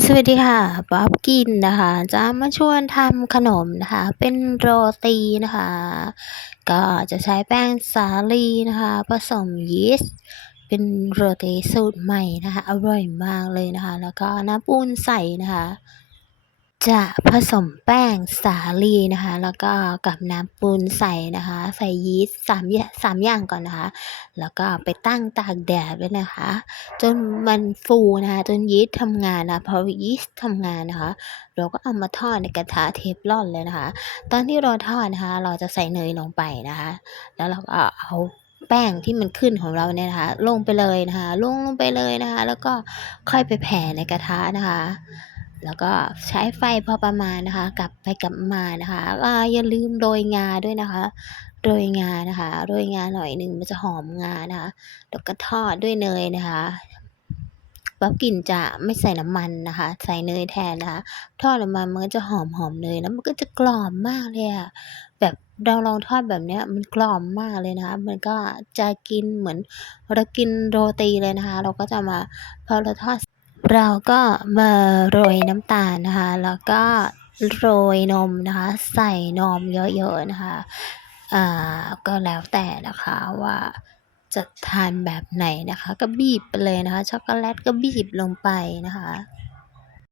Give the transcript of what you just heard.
สวัสดีค่ะป๊อบกินนะคะ จะมาชวนทำขนมนะคะ เป็นโรตีนะคะ ก็จะใช้แป้งสาลีนะคะ ผสมยีสต์เป็นโรตีสูตรใหม่นะคะ อร่อยมากเลยนะคะ แล้วก็น้ำปูนใส่นะคะ จะผสมแป้งสาลีนะคะ แล้วก็กับน้ำปูนใส่นะคะ ใส่ยีสต์สามสามอย่างก่อนนะคะ แล้วก็ไปตั้งตากแดดด้วยนะคะ จนมันฟูนะคะ จนยีสต์ทำงานนะพอยีสต์ทำงานนะคะ เราก็เอามาทอดในกระทะเทฟลอนเลยนะคะ ตอนที่เราทอดนะคะ เราจะใส่เนยลงไปนะคะ แล้วเราก็เอาแป้งที่มันขึ้นของเราเนี่ยนะคะ ลงไปเลยนะคะ ลงลงไปเลยนะคะ แล้วก็ค่อยไปแผ่ในกระทะนะคะ แล้วก็ใช้ไฟพอประมาณนะคะ กลับไปกลับมานะคะอ่าอย่าลืมโรยงาด้วยนะคะโรยงานะคะโรยงาหน่อยหนึ่งมันจะหอมงานะคะแล้วก็ทอดด้วยเนยนะคะป๊อบกลิ่นจะไม่ใส่น้ำมันนะคะ ใส่เนยแทนนะคะ ทอดออกมามันก็จะหอมหอมเนยแล้วมันก็จะกรอบมากเลยอะแบบเราลองทอดแบบเนี้ยมันกรอบมากเลยนะคะ มันก็จะกินเหมือนเรากินโรตีเลยนะคะ เราก็จะมาพอเราทอด เราก็มาโรยน้ำตาลนะคะ แล้วก็โรยนมนะคะ ใส่นมเยอะๆนะคะอ่าก็แล้วแต่นะคะว่าจะทานแบบไหนนะคะ ก็บีบไปเลยนะคะ ช็อกโกแลตก็บีบลงไปนะคะ